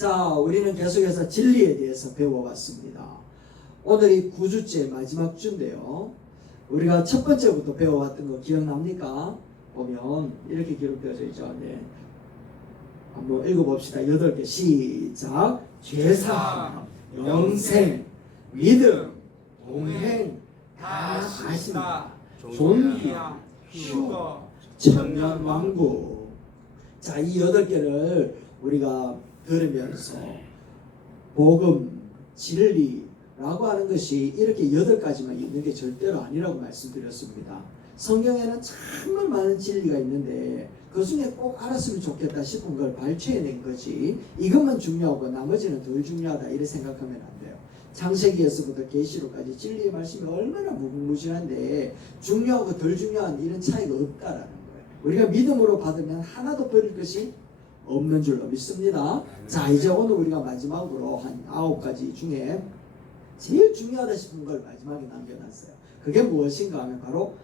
자, 우리는 계속해서 진리에 대해서 배워왔습니다. 오늘이 9주째 마지막 주인데요. 우리가 첫 번째부터 배워왔던 거 기억납니까? 보면 이렇게 기록되어져 있죠. 네. 한번 읽어봅시다. 8개 시작. 죄사함, 영생, 믿음, 동행, 다 아신다, 존귀함, 휴거, 천년왕국. 자, 이 8개를 우리가 들으면서 복음, 진리라고 하는 것이 이렇게 8가지만 있는 게 절대로 아니라고 말씀드렸습니다. 성경에는 정말 많은 진리가 있는데 그 중에 꼭 알았으면 좋겠다 싶은 걸 발췌해낸 거지, 이것만 중요하고 나머지는 덜 중요하다 이렇게 생각하면 안 돼요. 창세기에서부터 계시록까지 진리의 말씀이 얼마나 무궁무진한데 중요하고 덜 중요한 이런 차이가 없다라는 거예요. 우리가 믿음으로 받으면 하나도 버릴 것이 없는 줄로 믿습니다. 자, 이제 오늘 우리가 마지막으로 한 9가지 중에 제일 중요하다 싶은 걸 마지막에 남겨놨어요. 그게 무엇인가 하면 바로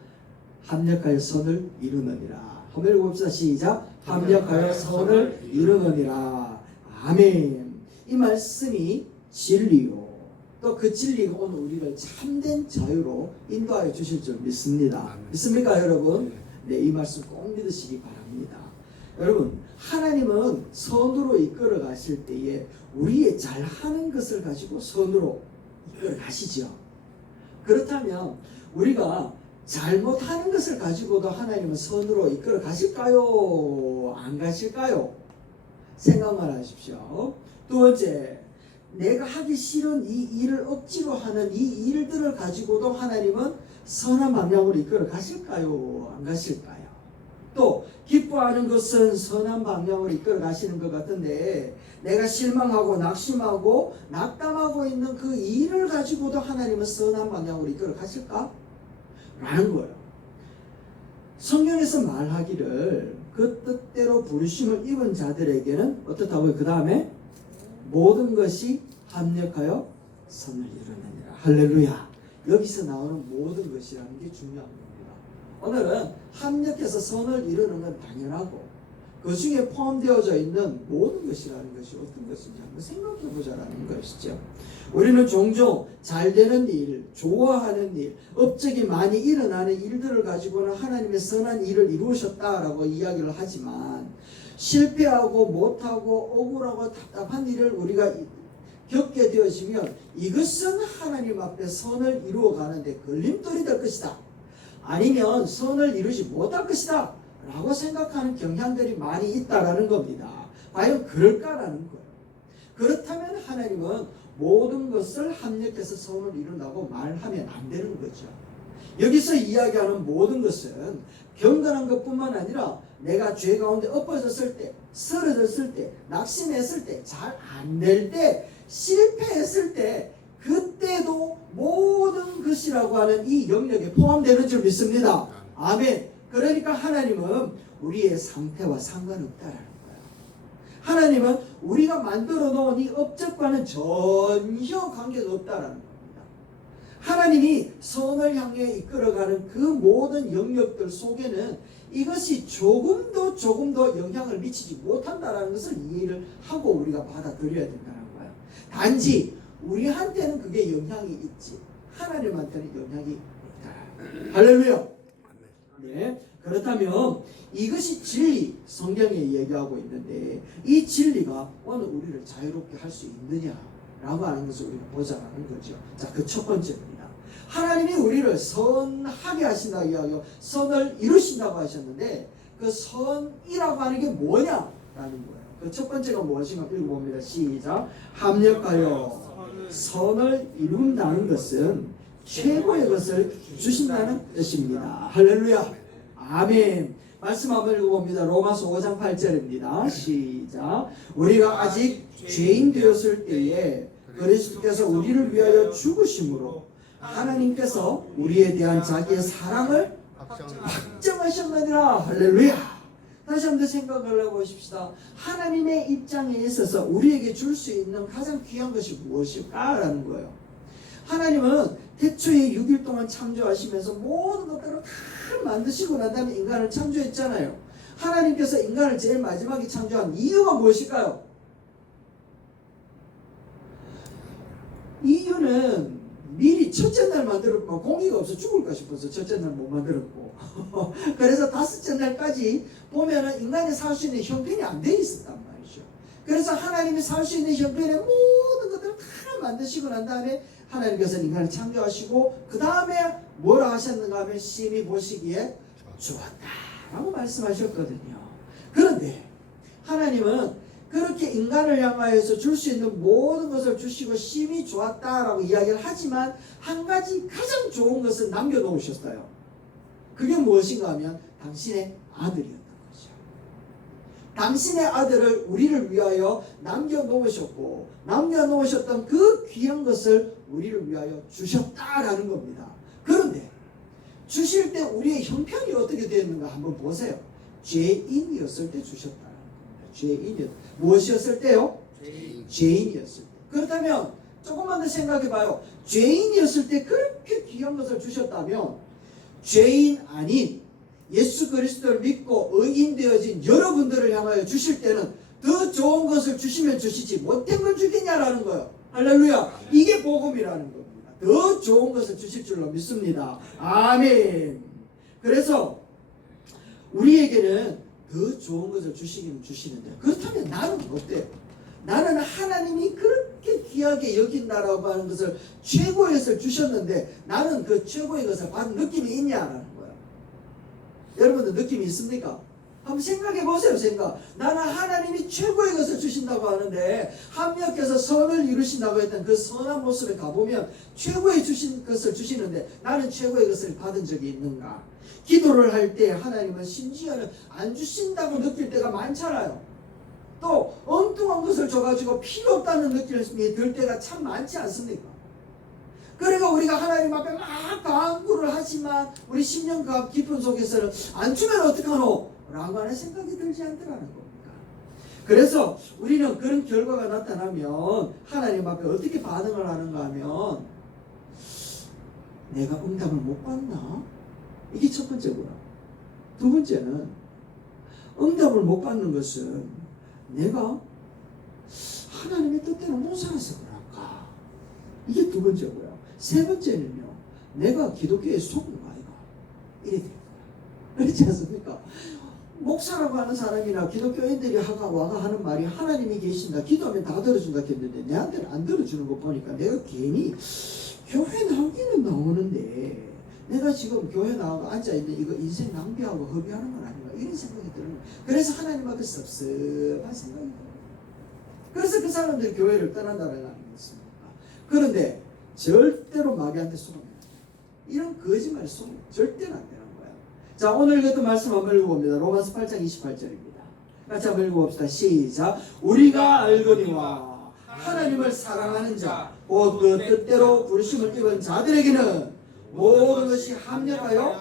합력하여 선을 이루느니라. 한번 읽어봅시다. 시작. 합력하여 선을 이루느니라. 아멘. 이 말씀이 진리요, 또 그 진리가 오늘 우리를 참된 자유로 인도하여 주실 줄 믿습니다. 믿습니까 여러분? 네, 이 말씀 꼭 믿으시기 바랍니다. 여러분, 하나님은 선으로 이끌어 가실 때에 우리의 잘하는 것을 가지고 선으로 이끌어 가시죠. 그렇다면 우리가 잘못하는 것을 가지고도 하나님은 선으로 이끌어 가실까요? 안 가실까요? 생각만 하십시오. 두 번째, 내가 하기 싫은 이 일을 억지로 하는 이 일들을 가지고도 하나님은 선한 방향으로 이끌어 가실까요? 안 가실까요? 또 기뻐하는 것은 선한 방향으로 이끌어 가시는 것 같은데 내가 실망하고 낙심하고 낙담하고 있는 그 일을 가지고도 하나님은 선한 방향으로 이끌어 가실까? 라는 거예요. 성경에서 말하기를 그 뜻대로 부르심을 입은 자들에게는 어떻다고요? 그 다음에 모든 것이 합력하여 선을 이루느니라. 할렐루야. 여기서 나오는 모든 것이라는 게 중요한 겁니다. 오늘은 합력해서 선을 이루는 건 당연하고 그 중에 포함되어져 있는 모든 것이라는 것이 어떤 것인지 한번 생각해 보자라는 것이죠. 우리는 종종 잘 되는 일, 좋아하는 일, 업적이 많이 일어나는 일들을 가지고는 하나님의 선한 일을 이루셨다라고 이야기를 하지만 실패하고 못하고 억울하고 답답한 일을 우리가 겪게 되어지면 이것은 하나님 앞에 선을 이루어가는데 걸림돌이 될 것이다, 아니면 선을 이루지 못할 것이다 라고 생각하는 경향들이 많이 있다라는 겁니다. 과연 그럴까라는 거예요. 그렇다면 하나님은 모든 것을 합력해서 선을 이룬다고 말하면 안 되는 거죠. 여기서 이야기하는 모든 것은 경건한 것뿐만 아니라 내가 죄 가운데 엎어졌을 때, 쓰러졌을 때, 낙심했을 때, 잘 안 될 때, 실패했을 때, 그때도 모든 것이라고 하는 이 영역에 포함되는 줄 믿습니다. 아멘. 그러니까 하나님은 우리의 상태와 상관없다라는 거예요. 하나님은 우리가 만들어 놓은 이 업적과는 전혀 관계가 없다라는 겁니다. 하나님이 선을 향해 이끌어가는 그 모든 영역들 속에는 이것이 조금도 영향을 미치지 못한다라는 것을 이해를 하고 우리가 받아들여야 된다는 거예요. 단지 우리한테는 그게 영향이 있지 하나님한테는 영향이 없다. 할렐루야. 네, 그렇다면 이것이 진리, 성경에 얘기하고 있는데 이 진리가 오늘 우리를 자유롭게 할 수 있느냐라고 하는 것을 우리가 보자라는 거죠. 자, 그 첫 번째입니다. 하나님이 우리를 선하게 하신다고 이야기하고 선을 이루신다고 하셨는데 그 선이라고 하는 게 뭐냐라는 거예요. 그 첫 번째가 무엇인가 읽어봅니다. 시작. 합력하여 선을 이룬다는 것은 최고의 것을 주신다는 뜻입니다. 할렐루야. 아멘. 말씀 한번 읽어봅니다. 로마서 5장 8절입니다. 시작. 우리가 아직 죄인 되었을 때에 그리스도께서 우리를 위하여 죽으심으로 하나님께서 우리에 대한 자기의 사랑을 확정하셨느니라. 할렐루야. 다시 한번 생각을 해보십시다. 하나님의 입장에 있어서 우리에게 줄 수 있는 가장 귀한 것이 무엇일까라는 거예요. 하나님은 태초에 6일 동안 창조하시면서 모든 것들을 다 만드시고 난 다음에 인간을 창조했잖아요. 하나님께서 인간을 제일 마지막에 창조한 이유가 무엇일까요? 우리는 미리 첫째 날 만들었고 공기가 없어 죽을까 싶어서 첫째 날 못 만들었고 그래서 다섯째 날까지 보면은 인간이 살 수 있는 형편이 안 돼 있었단 말이죠. 그래서 하나님이 살 수 있는 형편의 모든 것들을 다 만드시고 난 다음에 하나님께서 인간을 창조하시고 그 다음에 뭐라 하셨는가 하면 심히 보시기에 좋았다라고 말씀하셨거든요. 그런데 하나님은 그렇게 인간을 향하여서 줄 수 있는 모든 것을 주시고 심히 좋았다라고 이야기를 하지만 한 가지 가장 좋은 것을 남겨놓으셨어요. 그게 무엇인가 하면 당신의 아들이었던 거죠. 당신의 아들을 우리를 위하여 남겨놓으셨고 남겨놓으셨던 그 귀한 것을 우리를 위하여 주셨다라는 겁니다. 그런데 주실 때 우리의 형편이 어떻게 되었는가 한번 보세요. 죄인이었을 때 주셨다. 죄인이었. 무엇이었을 때요? 죄인이었을 때. 그렇다면 조금만 더 생각해봐요. 죄인이었을 때 그렇게 귀한 것을 주셨다면 죄인 아닌 예수 그리스도를 믿고 의인 되어진 여러분들을 향하여 주실 때는 더 좋은 것을 주시면 주시지 못된 걸 주겠냐라는 거예요. 할렐루야. 이게 복음이라는 겁니다. 더 좋은 것을 주실 줄로 믿습니다. 아멘. 그래서 우리에게는 더 좋은 것을 주시기는 주시는데 그렇다면 나는 어때요? 나는 하나님이 그렇게 귀하게 여긴다라고 하는 것을 최고의 것을 주셨는데 나는 그 최고의 것을 받은 느낌이 있냐라는 거예요. 여러분들 느낌이 있습니까? 한번 생각해 보세요. 나는 하나님이 최고의 것을 주신다고 하는데 합력해서 선을 이루신다고 했던 그 선한 모습에 가보면 최고의 주신 것을 주시는데 나는 최고의 것을 받은 적이 있는가? 기도를 할 때 하나님은 심지어는 안 주신다고 느낄 때가 많잖아요. 또 엉뚱한 것을 줘가지고 필요 없다는 느낌이 들 때가 참 많지 않습니까? 그러니까 우리가 하나님 앞에 막 간구를 하지만 우리 심령 깊은 속에서는 안 주면 어떡하노? 라고 하는 생각이 들지 않더라는 겁니다. 그래서 우리는 그런 결과가 나타나면 하나님 앞에 어떻게 반응을 하는가 하면 내가 응답을 못 받나? 이게 첫 번째구나. 두 번째는 응답을 못 받는 것은 내가 하나님의 뜻대로 못 살아서 그럴까? 이게 두 번째고요. 세 번째는요. 내가 기독교에 속은 거 아이가? 이래 될 거야. 그렇지 않습니까? 목사라고 하는 사람이나 기독교인들이 와가 하는 말이 하나님이 계신다. 기도하면 다 들어준다 했는데 내한테는 안 들어주는 거 보니까 내가 괜히 교회 나오기는 나오는데 내가 지금 교회 나와서 앉아있는 이거 인생 낭비하고 허비하는 건 아닌가 이런 생각이 드는 거예요. 그래서 하나님 앞에 섭섭한 생각이 들어요. 그래서 그 사람들이 교회를 떠난다는 거 아니겠습니까? 그런데 절대로 마귀한테 속으면 이런 거짓말에 속으면 절대로 안 되는 거예요. 자, 오늘 이것도 말씀 한번 읽어봅니다. 로마서 8장 28절입니다. 같이 한번 읽어봅시다. 시작. 우리가 알거니와 하나님을 사랑하는 자 곧 그 뜻대로 부르심을 입은 자들에게는 모든 것이 합력하여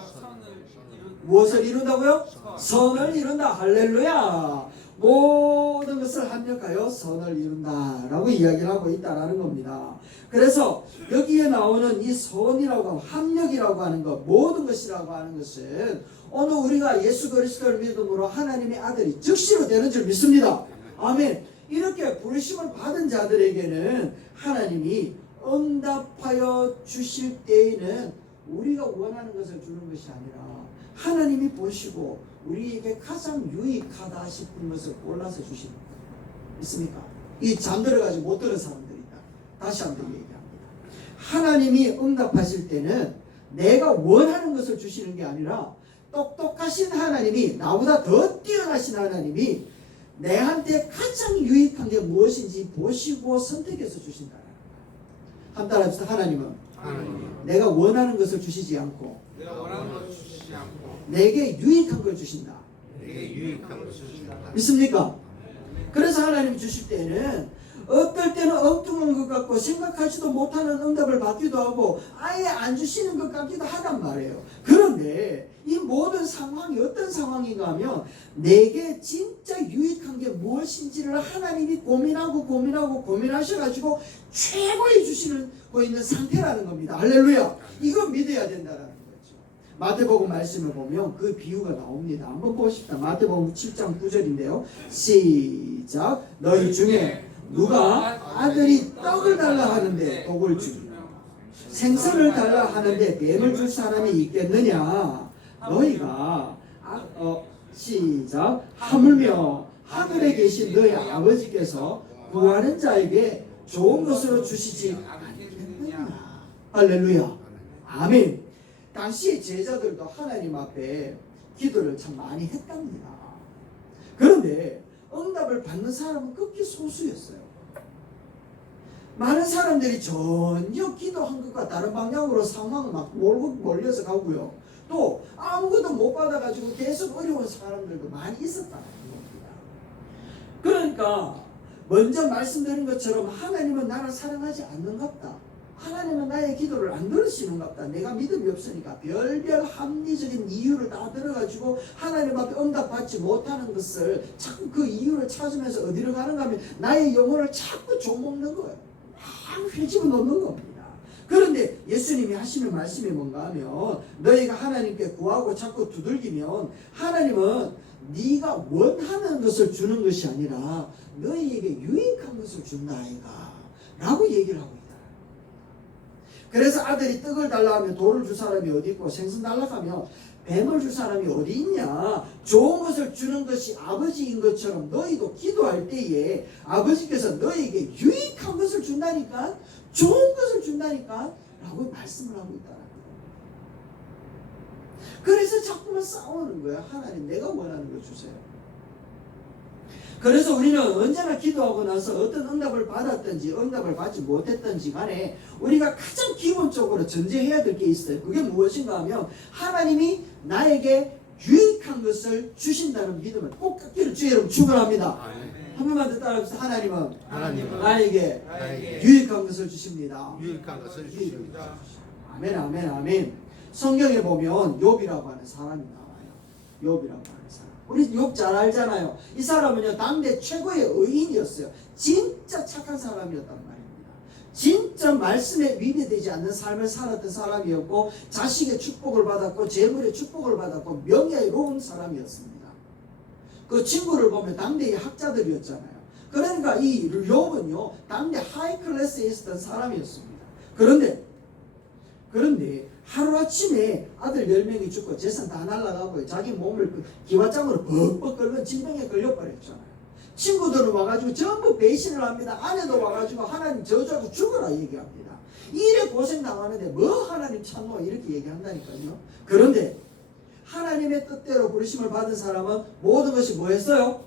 무엇을 이룬다고요? 선을 이룬다. 할렐루야. 모든 것을 합력하여 선을 이룬다라고 이야기를 하고 있다라는 겁니다. 그래서 여기에 나오는 이 선이라고 하고 합력이라고 하는 것, 모든 것이라고 하는 것은 오늘 우리가 예수 그리스도를 믿음으로 하나님의 아들이 즉시로 되는 줄 믿습니다. 아멘. 이렇게 부르심을 받은 자들에게는 하나님이 응답하여 주실 때에는 우리가 원하는 것을 주는 것이 아니라 하나님이 보시고 우리에게 가장 유익하다 싶은 것을 골라서 주시는 거예요. 있습니까? 이 잠들어가지고 못 들은 사람들이 있다. 다시 한번 얘기합니다. 하나님이 응답하실 때는 내가 원하는 것을 주시는 게 아니라 똑똑하신 하나님이 나보다 더 뛰어나신 하나님이 내한테 가장 유익한 게 무엇인지 보시고 선택해서 주신다는 거예요. 한 따라 합시다. 하나님은 내가 원하는 것을 주시지 않고 내게 유익한 걸 주신다. 믿습니까? 그래서 하나님이 주실 때는 어떨 때는 엉뚱한 것 같고 생각하지도 못하는 응답을 받기도 하고 아예 안 주시는 것 같기도 하단 말이에요. 그런데 이 모든 상황이 어떤 상황인가 하면 내게 진짜 유익한 게 무엇인지를 하나님이 고민하셔가지고 최고의 주시는 거 있는 상태라는 겁니다. 할렐루야. 이거 믿어야 된다는 거죠. 마태복음 말씀을 보면 그 비유가 나옵니다. 한번 보십시다. 마태복음 7장 9절인데요. 시작. 너희 중에 누가 아들이 떡을 달라 하는데 독을 주기나 생선을 달라 하는데 뱀을 줄 사람이 있겠느냐? 너희가 시작 하물며 하늘에 계신 너희 아버지께서 구하는 자에게 좋은 것으로 주시지 않겠느냐? 할렐루야. 아멘. 당시 제자들도 하나님 앞에 기도를 참 많이 했답니다. 그런데 응답을 받는 사람은 극히 소수였어요. 많은 사람들이 전혀 기도한 것과 다른 방향으로 상황을 막 몰고 몰려서 가고요. 또 아무것도 못 받아가지고 계속 어려운 사람들도 많이 있었다는 겁니다. 그러니까 먼저 말씀드린 것처럼 하나님은 나를 사랑하지 않는갑다. 하나님은 나의 기도를 안 들으시는갑다. 내가 믿음이 없으니까 별별 합리적인 이유를 다 들어가지고 하나님 앞에 응답받지 못하는 것을 자꾸 그 이유를 찾으면서 어디로 가는가 하면 나의 영혼을 자꾸 좀먹는 거예요. 막 휘집어 놓는 겁니다. 그런데 예수님이 하시는 말씀이 뭔가 하면 너희가 하나님께 구하고 자꾸 두들기면 하나님은 네가 원하는 것을 주는 것이 아니라 너희에게 유익한 것을 준다 아이가 라고 얘기를 하고 있다. 그래서 아들이 떡을 달라 하면 돌을 줄 사람이 어디 있고 생선 달라 하면 뱀을 줄 사람이 어디 있냐. 좋은 것을 주는 것이 아버지인 것처럼 너희도 기도할 때에 아버지께서 너희에게 유익한 것을 준다니까, 좋은 것을 준다니까 라고 말씀을 하고 있다는 거예요. 그래서 자꾸만 싸우는 거야. 하나님 내가 원하는 거 주세요. 그래서 우리는 언제나 기도하고 나서 어떤 응답을 받았든지 응답을 받지 못했든지 간에 우리가 가장 기본적으로 전제해야 될 게 있어요. 그게 무엇인가 하면 하나님이 나에게 유익한 것을 주신다는 믿음을 꼭 갖기를 주의 이름 축원합니다. 한 번만 더 따라합시다. 하나님은 나에게 유익한 것을 주십니다. 유익한 것을 주십니다. 아멘 아멘 아멘. 성경에 보면 욥이라고 하는 사람이 나와요. 욥이라고 하는 사람. 우리 욥 잘 알잖아요. 이 사람은요 당대 최고의 의인이었어요. 진짜 착한 사람이었단 말입니다. 진짜 말씀에 위배되지 않는 삶을 살았던 사람이었고 자식의 축복을 받았고 재물의 축복을 받았고 명예로운 사람이었습니다. 그 친구를 보면 당대의 학자들이었잖아요. 그러니까 이 욥은요 당대 하이 클래스에 있었던 사람이었습니다. 그런데 하루아침에 아들 10명이 죽고 재산 다 날아가고 자기 몸을 기와장으로 벅벅 끓는 질병에 걸려버렸잖아요. 친구들은 와가지고 전부 배신을 합니다. 아내도 와가지고 하나님 저주하고 죽어라 얘기합니다. 이래 고생 당하는데 뭐 하나님 참노 이렇게 얘기한다니까요. 그런데 하나님의 뜻대로 부르심을 받은 사람은 모든 것이 뭐 했어요?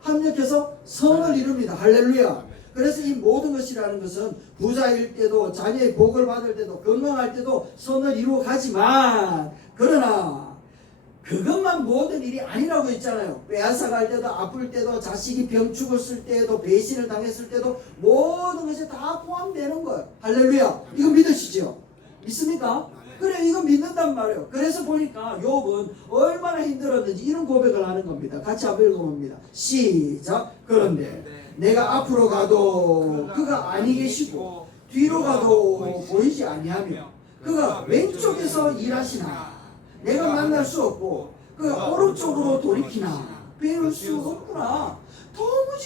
합력해서 선을 이룹니다. 할렐루야. 그래서 이 모든 것이라는 것은 부자일 때도 자녀의 복을 받을 때도 건강할 때도 선을 이루어 가지만 그러나 그것만 모든 일이 아니라고 했잖아요. 빼앗아갈 때도 아플 때도 자식이 병 죽었을 때도 배신을 당했을 때도 모든 것이 다 포함되는 거예요. 할렐루야. 이거 믿으시죠? 믿습니까? 그래 이거 믿는단 말이에요. 그래서 보니까 욥은 얼마나 힘들었는지 이런 고백을 하는 겁니다. 같이 한번 읽어봅니다. 시작. 그런데 내가 앞으로 가도 그가 아니 계시고 뒤로 가도 보이지 아니하며 그가 왼쪽에서 일하시나 내가 만날 수 없고 그가 오른쪽으로 돌이키나 배울 수 없구나.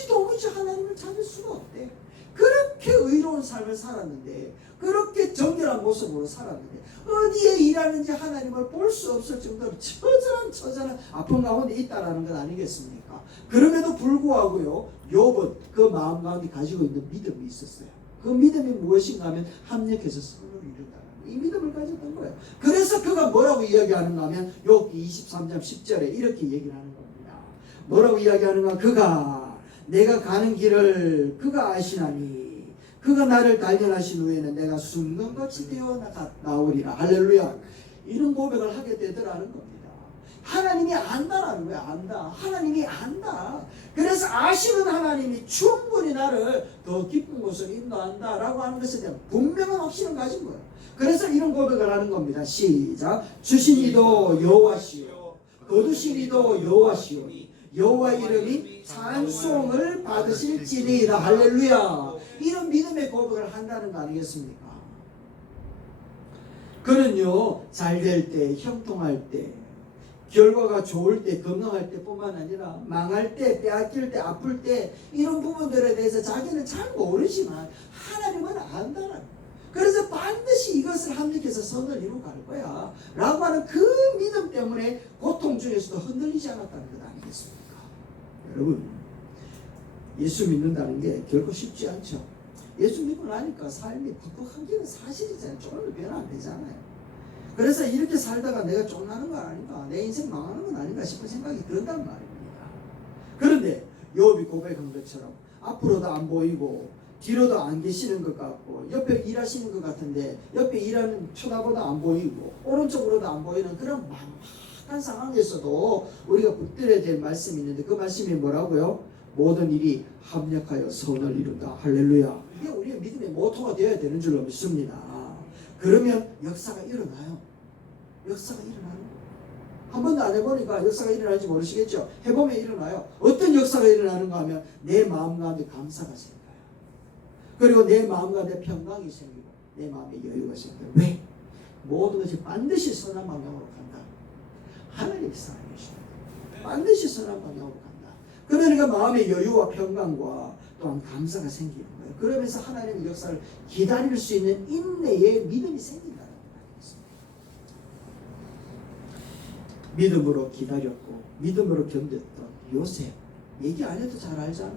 도무지 하나님을 찾을 수가 없대. 그렇게 의로운 삶을 살았는데 그렇게 정결한 모습으로 살았는데 어디에 일하는지 하나님을 볼 수 없을 정도로 처절한 아픔 가운데 있다라는 건 아니겠습니까? 그럼에도 불구하고요 욥은 그 마음 가운데 가지고 있는 믿음이 있었어요. 그 믿음이 무엇인가 하면 합력해서 선을 이룬다는 이 믿음을 가졌던 거예요. 그래서 그가 뭐라고 이야기하는가 하면 욥기 23장 10절에 이렇게 얘기를 하는 겁니다. 뭐라고 이야기하는가? 그가 내가 가는 길을 그가 아시나니 그가 나를 발견하신 후에는 내가 순금같이 되어 나오리라. 할렐루야. 이런 고백을 하게 되더라는 겁니다. 하나님이 안다라는 거야. 안다. 하나님이 안다. 그래서 아시는 하나님이 충분히 나를 더 깊은 곳으로 인도한다 라고 하는 것에 대한 분명한 확신을 가진 거예요. 그래서 이런 고백을 하는 겁니다. 시작. 주신 이도 여호와시요 거두신 이도 여호와시요 여호와 이름이 찬송을 받으실지니이다. 할렐루야. 이런 믿음의 고백을 한다는 거 아니겠습니까? 그는요 잘 될 때, 형통할 때, 결과가 좋을 때, 건강할 때뿐만 아니라 망할 때, 빼앗길 때, 아플 때 이런 부분들에 대해서 자기는 잘 모르지만 하나님은 안다라는 거예요. 그래서 반드시 이것을 합력해서 선을 이루고 갈 거야 라고 하는 그 믿음 때문에 고통 중에서도 흔들리지 않았다는 것 아니겠습니까? 여러분, 예수 믿는다는 게 결코 쉽지 않죠. 예수 믿고 나니까 삶이 퍽퍽한 게 사실이잖아요. 조금도 변화 안 되잖아요. 그래서 이렇게 살다가 내가 쫓나는 거 아닌가, 내 인생 망하는 건 아닌가 싶은 생각이 든단 말입니다. 그런데 욥이 고백한 것처럼 앞으로도 안 보이고 뒤로도 안 계시는 것 같고 옆에 일하시는 것 같은데 옆에 일하는 쳐다보도 안 보이고 오른쪽으로도 안 보이는 그런 막막한 상황에서도 우리가 붙들어야 될 말씀이 있는데 그 말씀이 뭐라고요? 모든 일이 합력하여 선을 이룬다. 할렐루야. 이게 우리의 믿음의 모토가 되어야 되는 줄로 믿습니다. 그러면 역사가 일어나요. 역사가 일어나요. 한 번도 안 해보니까 역사가 일어나는지 모르시겠죠? 해보면 일어나요. 어떤 역사가 일어나는가 하면 내 마음 가운데 감사가 생겨요. 그리고 내 마음 가운데 평강이 생기고 내 마음에 여유가 생겨요. 왜? 모든 것이 반드시 선한 방향으로 간다. 하나님이 살아계십니다. 반드시 선한 방향으로 간다. 그러니까 마음의 여유와 평강과 또한 감사가 생기는 거예요. 그러면서 하나님의 역사를 기다릴 수 있는 인내의 믿음이 생긴다는 말이겠습니다. 믿음으로 기다렸고 믿음으로 견뎠던 요셉, 얘기 안 해도 잘 알잖아요.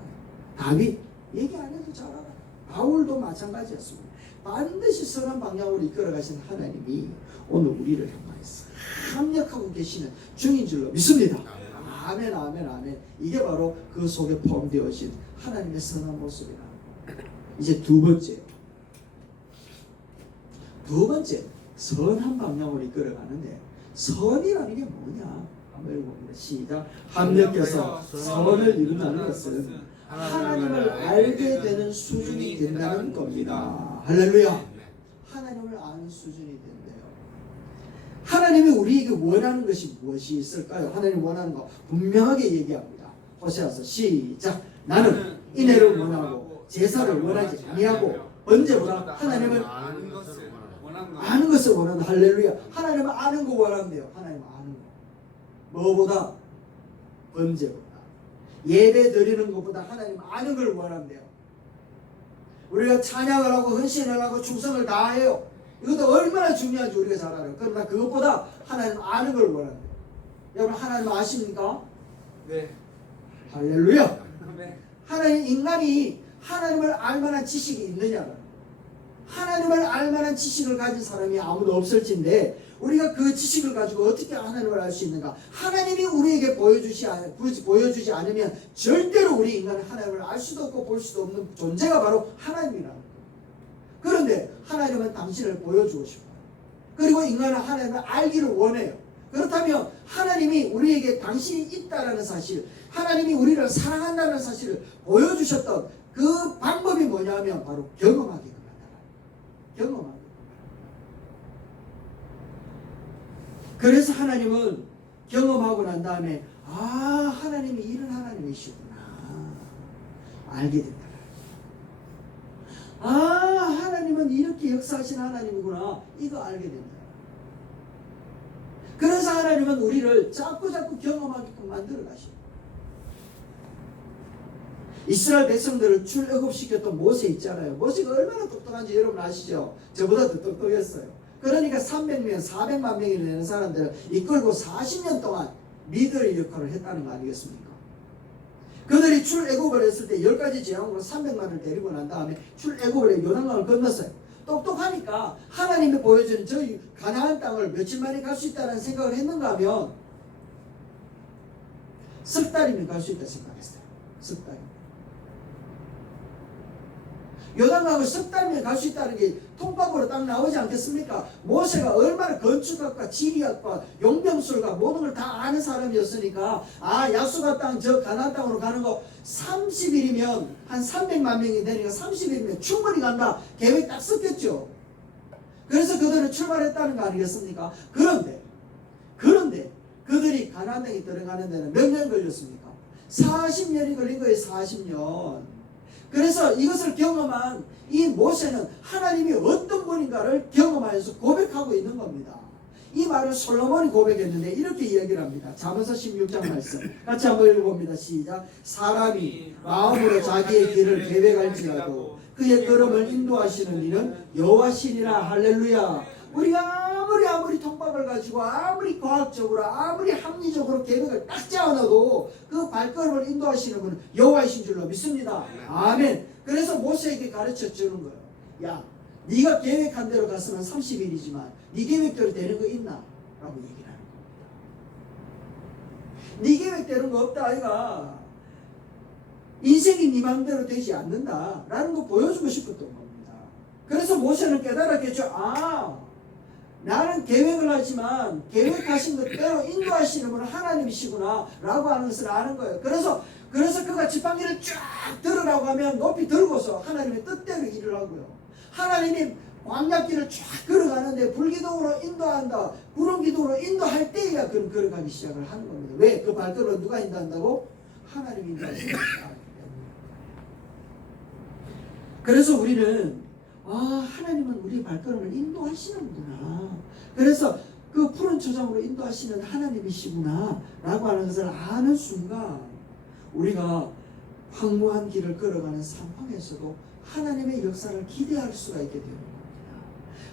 다윗, 얘기 안 해도 잘 알아요. 바울도 마찬가지였습니다. 반드시 선한 방향으로 이끌어 가신 하나님이 오늘 우리를 향하여서 합력하고 계시는 중인 줄로 믿습니다. 아멘, 아멘, 아멘. 이게 바로 그 속에 포함되어진 하나님의 선한 모습이라. 이제 두 번째, 선한 방향으로 이끌어가는데 선이라는 게 뭐냐? 한번 읽어봅니다. 시작. 합력해서 선을 이룬다는 것은 하나님을 알게 되는 수준이 된다는 겁니다. 할렐루야. 하나님을 아는 수준이 된대요. 하나님이 우리에게 원하는 것이 무엇이 있을까요? 하나님 원하는 거 분명하게 얘기합니다. 호세아서 시작. 나는 인애를 원하고 제사를 원하지 아니하고 언제보다 하나님을 아는 것을 원한다. 할렐루야. 하나님을 아는 거 원한대요. 하나님을 아는 거. 뭐보다? 언제보다. 예배 드리는 것보다 하나님 아는 걸 원한대요. 우리가 찬양을 하고 헌신을 하고 충성을 다해요. 이것도 얼마나 중요한지 우리가 잘 알아요. 그러나 그것보다 하나님 아는 걸 원한대요. 여러분 하나님 아십니까? 네. 할렐루야. 네. 하나님, 인간이 하나님을 알 만한 지식이 있느냐? 하나님을 알 만한 지식을 가진 사람이 아무도 없을진데 우리가 그 지식을 가지고 어떻게 하나님을 알 수 있는가? 하나님이 우리에게 보여주지 않으면 절대로 우리 인간은 하나님을 알 수도 없고 볼 수도 없는 존재가 바로 하나님이라는 거예요. 그런데 하나님은 당신을 보여주고 싶어요. 그리고 인간은 하나님을 알기를 원해요. 그렇다면 하나님이 우리에게 당신이 있다는 사실, 하나님이 우리를 사랑한다는 사실을 보여주셨던 그 방법이 뭐냐면 바로 경험하기 겁니다. 경험하기. 그래서 하나님은 경험하고 난 다음에 하나님이 이런 하나님이시구나 알게 된다. 하나님은 이렇게 역사하신 하나님이구나 이거 알게 된다. 그래서 하나님은 우리를 자꾸 경험하게끔 만들어 가십니다. 이스라엘 백성들을 출애굽시켰던 모세 있잖아요. 모세가 얼마나 똑똑한지 여러분 아시죠? 저보다 더 똑똑했어요. 그러니까 300명, 400만 명이 되는 사람들을 이끌고 40년 동안 리더의 역할을 했다는 거 아니겠습니까? 그들이 출애굽을 했을 때 10가지 재앙으로 300만을 데리고 난 다음에 출애굽을 해 요단강을 건넜어요. 똑똑하니까 하나님이 보여주는 저 가나안 땅을 며칠 만에 갈 수 있다는 생각을 했는가 하면 석 달이면 갈 수 있다 생각했어요. 석 달. 요단강을 석 달이면 갈 수 있다는 게 통밥으로 딱 나오지 않겠습니까? 모세가 얼마나 건축학과 지리학과 용병술과 모든 걸 다 아는 사람이었으니까 약속의 땅 저 가나안 땅으로 가는 거 30일이면 한 300만 명이 되니까 30일이면 충분히 간다 계획 딱 썼겠죠. 그래서 그들은 출발했다는 거 아니겠습니까? 그런데 그들이 가나안 땅에 들어가는 데는 몇 년 걸렸습니까? 40년이 걸린 거예요. 40년. 그래서 이것을 경험한 이 모세는 하나님이 어떤 분인가를 경험하여서 고백하고 있는 겁니다. 이 말을 솔로몬이 고백했는데 이렇게 이야기를 합니다. 잠언서 16장 말씀 같이 한번 읽어봅니다. 시작. 사람이 마음으로 자기의 길을 계획할지라도 그의 걸음을 인도하시는 이는 여호와시니라. 할렐루야. 우리가 아무리 통밥을 가지고 아무리 과학적으로 아무리 합리적으로 계획을 딱 짜놔도 그 발걸음을 인도하시는 분은 여호와이신 줄로 믿습니다. 아멘. 그래서 모세에게 가르쳐 주는 거예요. 야, 네가 계획한 대로 갔으면 30일이지만 네 계획대로 되는 거 있나? 라고 얘기를 하는 겁니다. 네 계획대로 거 없다 아이가. 인생이 네 마음대로 되지 않는다 라는 거 보여주고 싶었던 겁니다. 그래서 모세는 깨달았겠죠. 아, 나는 계획을 하지만 계획하신 것대로 인도하시는 분은 하나님이시구나 라고 하는 것을 아는 거예요. 그래서 그가 지팡이를 쫙 들으라고 하면 높이 들고서 하나님의 뜻대로 일을 하고요. 하나님이 광야길을 쫙 걸어가는데 불기둥으로 인도한다, 구름기둥으로 인도할 때에야 그는 걸어가기 시작을 하는 겁니다. 왜? 그 발걸음을 누가 인도한다고? 하나님이 인도하십니다. 그래서 우리는 하나님은 우리 발걸음을 인도하시는구나. 그래서 그 푸른 초장으로 인도하시는 하나님이시구나 라고 하는 것을 아는 순간 우리가 황무한 길을 걸어가는 상황에서도 하나님의 역사를 기대할 수가 있게 되는 겁니다.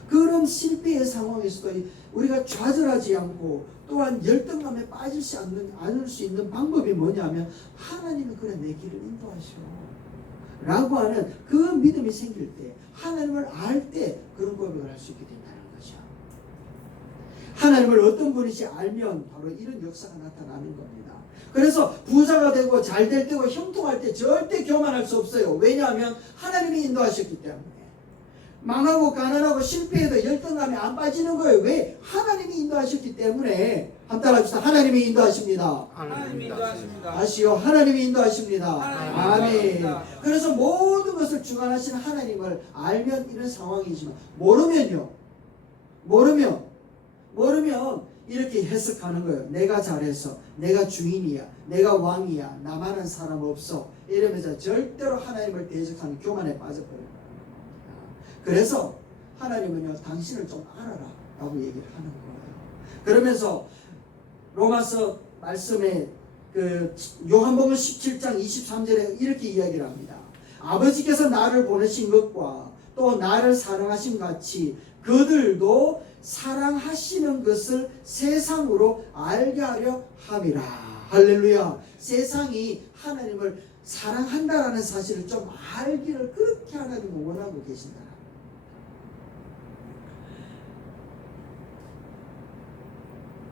그런 실패의 상황에서도 우리가 좌절하지 않고 또한 열등감에 빠지지 않을 수 있는 방법이 뭐냐면 하나님은 그래 내 길을 인도하시오 라고 하는 그 믿음이 생길 때, 하나님을 알 때 그런 고백을 할 수 있게 된다는 거죠. 하나님을 어떤 분인지 알면 바로 이런 역사가 나타나는 겁니다. 그래서 부자가 되고 잘 될 때고 형통할 때 절대 교만할 수 없어요. 왜냐하면 하나님이 인도하셨기 때문에. 망하고 가난하고 실패해도 열등감에 안 빠지는 거예요. 왜? 하나님이 인도하셨기 때문에. 한 따라 합시다. 하나님이 인도하십니다. 하나님이 인도하십니다. 아시오? 하나님이 인도하십니다. 하나님이 아멘. 인도하십니다. 그래서 모든 것을 주관하시는 하나님을 알면 이런 상황이지만 모르면 이렇게 해석하는 거예요. 내가 잘해서, 내가 주인이야, 내가 왕이야, 나만한 사람 없어 이러면서 절대로 하나님을 대적하는 교만에 빠져버려요. 그래서 하나님은요, 당신을 좀 알아라 라고 얘기를 하는 거예요. 그러면서 로마서 말씀에 요한복음 17장 23절에 이렇게 이야기를 합니다. 아버지께서 나를 보내신 것과 또 나를 사랑하신 같이 그들도 사랑하시는 것을 세상으로 알게 하려 함이라. 할렐루야. 세상이 하나님을 사랑한다라는 사실을 좀 알기를 그렇게 하나님은 원하고 계신다.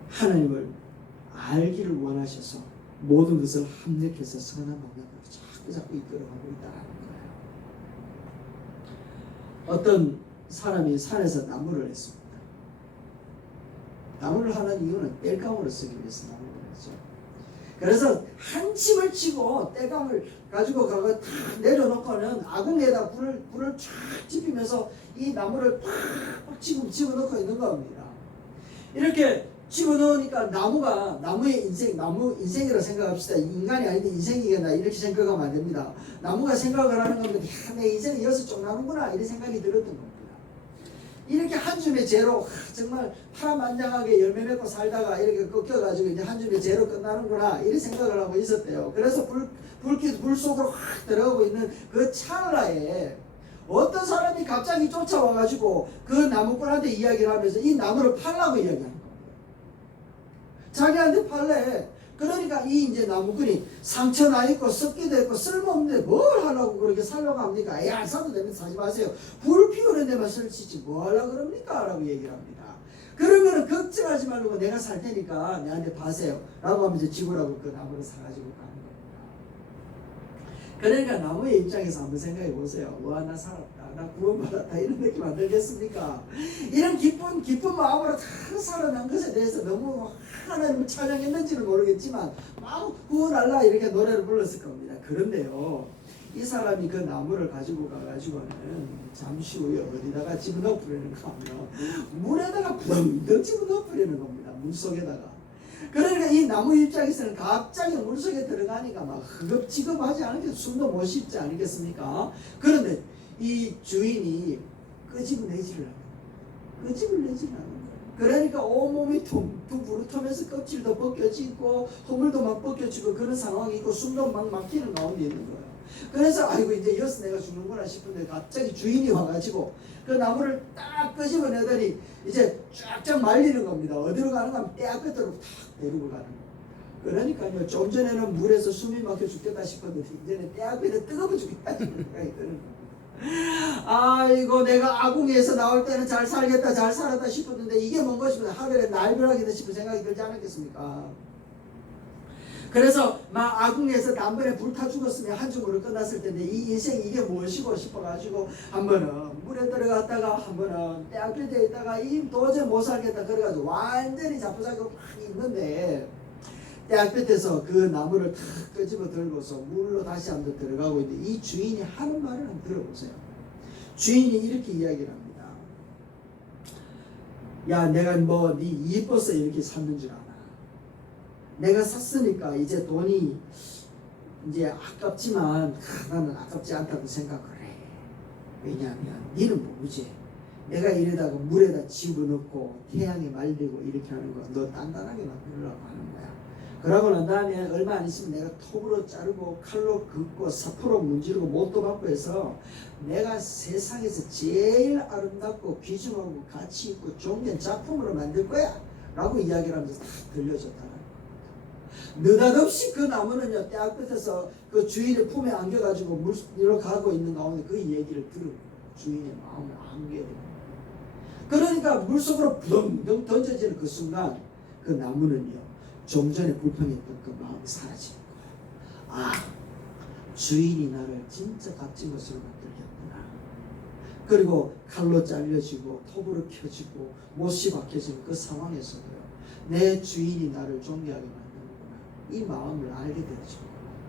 하나님을 알기를 원하셔서 모든 것을 합력해서 선한 방향으로 자꾸 이끌어가고 있다는 거예요. 어떤 사람이 산에서 나무를 했습니다. 나무를 하는 이유는 땔감으로 쓰기 위해서 나무를 했죠. 그래서 한침을 치고 땔감을 가지고 가고 다 내려놓고는 아궁이에다 불을 쫙 지피면서 이 나무를 팍팍 집어넣고 있는 겁니다. 이렇게 집어넣으니까 나무의 인생, 나무 인생이라고 생각합시다. 인간이 아닌데 인생이겠나 이렇게 생각하면 안 됩니다. 나무가 생각을 하는 겁니다. 야, 내 인생은 여기서 좀 나는구나 이런 생각이 들었던 겁니다. 이렇게 한 줌의 죄로 정말 파란만장하게 열매 맺고 살다가 이렇게 꺾여가지고 이제 한 줌의 죄로 끝나는구나 이런 생각을 하고 있었대요. 그래서 불 속으로 확 들어가고 있는 그 찰나에 어떤 사람이 갑자기 쫓아와가지고 그 나무꾼한테 이야기를 하면서 이 나무를 팔라고 이야기하는 거예요. 자기한테 팔래. 그러니까 이 이제 나무꾼이 상처 나 있고 썩기도 했고 쓸모없는데 뭘 하려고 그렇게 살려고 합니까? 안 사도 되면 사지 마세요. 불 피우는 데만 설치지 뭐 하려고 그럽니까? 라고 얘기를 합니다. 그러면은 걱정하지 말고 내가 살 테니까 내한테 파세요. 라고 하면서 지구라고 그 나무를 사가지고 가는 겁니다. 그러니까 나무의 입장에서 한번 생각해 보세요. 와, 나 살았다. 나 구원받았다. 이런 느낌 안 들겠습니까? 이런 기쁜 마음으로 다 살아난 것에 대해서 너무 하나님을 찬양했는지는 모르겠지만 마음 구원할라 이렇게 노래를 불렀을 겁니다. 그런데요, 이 사람이 그 나무를 가지고 가가지고는 잠시 후에 어디다가 집어넣어 버리는가 하면 물에다가 붕덩 집어넣어 버리는 겁니다. 물 속에다가. 그러니까 이 나무 입장에서는 갑자기 물속에 들어가니까 막 허겁지겁하지 않게 숨도 못 쉬지 않겠습니까? 그런데 이 주인이 끄집어내지를 않아요. 끄집어내지를 않아요. 그러니까 온몸이 퉁퉁 부르트면서 껍질도 벗겨지고 허물도 막 벗겨지고 그런 상황이 있고 숨도 막 막히는 가운데 있는 거예요. 그래서 아이고 이제 이어서 내가 죽는구나 싶은데 갑자기 주인이 와가지고 그 나무를 딱 끄집어내더니 이제 쫙쫙 말리는 겁니다. 어디로 가는가 하면 떼 끝으로 탁 데리고 가는 겁니다. 그러니까요, 좀 전에는 물에서 숨이 막혀 죽겠다 싶었는데 이제는 떼 앞에는 뜨거워 죽겠다 싶은 생각이 드는 겁니다. 아이고 내가 아궁이에서 나올 때는 잘 살겠다 잘 살았다 싶었는데 이게 뭔가 싶으면 하늘에 날벼락이다 싶은 생각이 들지 않았겠습니까? 그래서 막 아궁이에서 단번에 불타 죽었으면 한 줌으로 끝났을 텐데 이 인생이 이게 무엇이고 싶어가지고 한 번은 물에 들어갔다가 한 번은 때 앞에 돼 있다가 이 도저히 못 살겠다 그래가지고 완전히 자포자기로 막 있는데 때 앞에서 그 나무를 탁 끄집어 들고서 물로 다시 한번 들어가고 있는데 이 주인이 하는 말을 한번 들어보세요. 주인이 이렇게 이야기를 합니다. 야 내가 뭐 네 이뻐서 이렇게 샀는 줄 아나? 내가 샀으니까 이제 돈이 이제 아깝지만 나는 아깝지 않다고 생각을 해. 왜냐하면 니는 모르지. 내가 이러다가 물에다 집어넣고 태양에 말리고 이렇게 하는 거 너 단단하게 만들려고 하는 거야. 그러고 난 다음에 얼마 안 있으면 내가 톱으로 자르고 칼로 긋고 사포로 문지르고 못도 받고 해서 내가 세상에서 제일 아름답고 귀중하고 가치 있고 존귀한 작품으로 만들 거야 라고 이야기를 하면서 딱 들려줬다는 느닷없이 그 나무는요 때 끝에서 그 주인의 품에 안겨가지고 물로 가고 있는 가운데 그 얘기를 들은 주인의 마음을 안게 됩니다. 그러니까 물속으로 붕덩 던져지는 그 순간 그 나무는요 좀 전에 불평했던 그 마음이 사라지는 거예요. 아 주인이 나를 진짜 값진 것으로 만들겠구나. 그리고 칼로 잘려지고 톱으로 켜지고 못이 박혀지는 그 상황에서도요 내 주인이 나를 존귀하게 만드는구나 이 마음을 알게 되죠.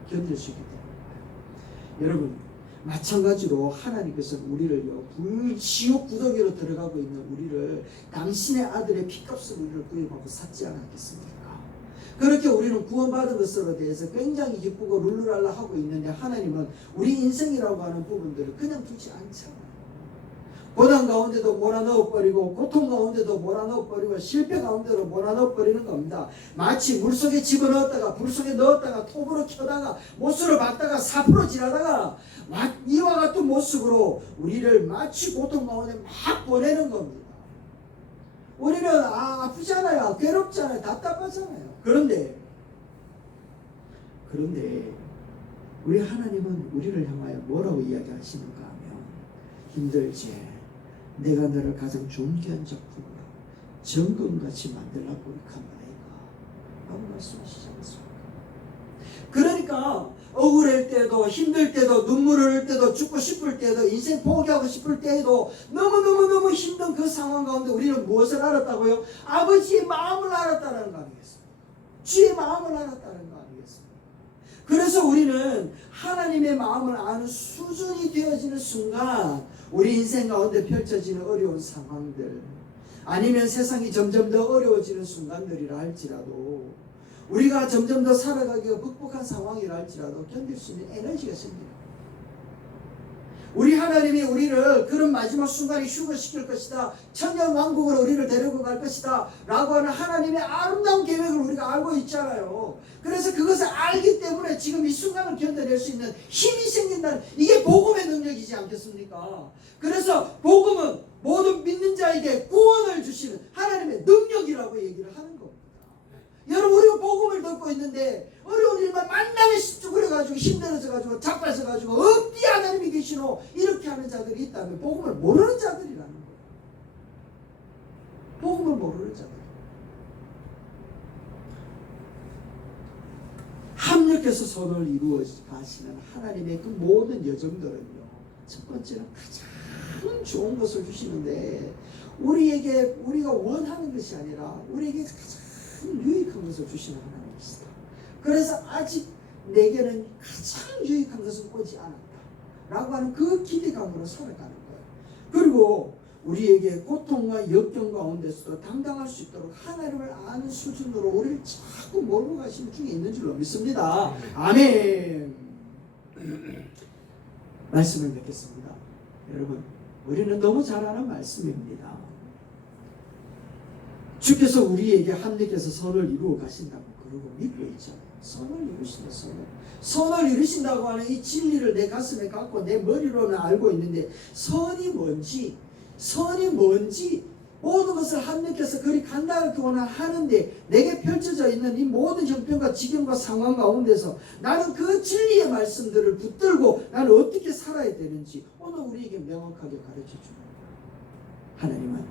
견딜 수 있게 되는 거예요. 여러분 마찬가지로 하나님께서는 우리를요 불지옥 구덩이로 들어가고 있는 우리를 당신의 아들의 피값으로 우리를 구입하고 샀지 않았겠습니까? 그렇게 우리는 구원받은 것으로 대해서 굉장히 기쁘고 룰루랄라 하고 있는데 하나님은 우리 인생이라고 하는 부분들을 그냥 두지 않잖아요. 고난 가운데도 몰아넣어버리고 고통 가운데도 몰아넣어버리고 실패 가운데도 몰아넣어버리는 겁니다. 마치 물속에 집어넣었다가 불속에 넣었다가 톱으로 켜다가 못으로 박다가 사포로 지나다가 이와 같은 모습으로 우리를 마치 고통 가운데 막 보내는 겁니다. 우리는 아프잖아요. 괴롭잖아요. 답답하잖아요. 그런데 우리 하나님은 우리를 향하여 뭐라고 이야기하시는가 하면 힘들지 내가 너를 가장 존귀한 작품으로 정금같이 만들라고 그렇게 라고 말씀하시지 않습니까? 그러니까 억울할 때도 힘들 때도 눈물 흘릴 때도 죽고 싶을 때도 인생 포기하고 싶을 때에도 너무너무 힘든 그 상황 가운데 우리는 무엇을 알았다고요? 아버지의 마음을 알았다는 거 아니겠습니까? 주의 마음을 알았다는 거 아니겠습니까? 그래서 우리는 하나님의 마음을 아는 수준이 되어지는 순간 우리 인생 가운데 펼쳐지는 어려운 상황들 아니면 세상이 점점 더 어려워지는 순간들이라 할지라도 우리가 점점 더 살아가기가 벅벅한 상황이라 할지라도 견딜 수 있는 에너지가 생깁니다. 우리 하나님이 우리를 그런 마지막 순간에 휴거시킬 것이다. 천년 왕국으로 우리를 데리고 갈 것이다. 라고 하는 하나님의 아름다운 계획을 우리가 알고 있잖아요. 그래서 그것을 알기 때문에 지금 이 순간을 견뎌낼 수 있는 힘이 생긴다는 이게 복음의 능력이지 않겠습니까? 그래서 복음은 모든 믿는 자에게 구원을 주시는 하나님의 능력이라고 얘기를 하는 겁니다. 여러분 우리가 복음을 듣고 있는데 어려운 일만 만나게 쭈그려가지고 힘들어져가지고 자빠져가지고 어디 하나님이 계시노 이렇게 하는 자들이 있다면 복음을 모르는 자들이라는 거예요. 복음을 모르는 자들. 합력해서 선을 이루어 가시는 하나님의 그 모든 여정들은요 첫 번째는 가장 좋은 것을 주시는데 우리에게 우리가 원하는 것이 아니라 우리에게 가장 유익한 것을 주시는 하나님이시다. 그래서 아직 내게는 가장 유익한 것은 오지 않았다 라고 하는 그 기대감으로 살아가는 거예요. 그리고 우리에게 고통과 역경 가운데서도 당당할 수 있도록 하나님을 아는 수준으로 우리를 자꾸 몰고 가시는 중에 있는 줄로 믿습니다. 아멘. 말씀을 맺겠습니다. 여러분 우리는 너무 잘 아는 말씀입니다. 주께서 우리에게 합력해서 선을 이루어 가신다고 그러고 믿고 있잖아요. 선을 이루신다. 선을 이루신다고 하는 이 진리를 내 가슴에 갖고 내 머리로는 알고 있는데 선이 뭔지 모든 것을 합력해서 그리 간다고 하는데 내게 펼쳐져 있는 이 모든 형편과 지경과 상황 가운데서 나는 그 진리의 말씀들을 붙들고 나는 어떻게 살아야 되는지 오늘 우리에게 명확하게 가르쳐 줍니다. 하나님은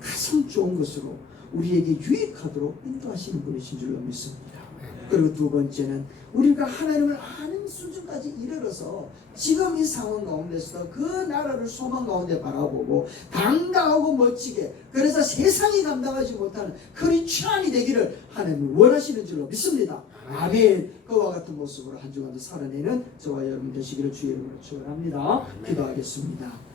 가장 좋은 것으로 우리에게 유익하도록 인도하시는 분이신 줄로 믿습니다. 그리고 두 번째는 우리가 하나님을 아는 수준까지 이르러서 지금 이 상황 가운데서 그 나라를 소망 가운데 바라보고 당당하고 멋지게, 그래서 세상이 감당하지 못하는 크리스찬이 되기를 하나님은 원하시는 줄로 믿습니다. 아멘. 그와 같은 모습으로 한 주간도 살아내는 저와 여러분 되시기를 주의 이름으로 축원합니다. 기도하겠습니다.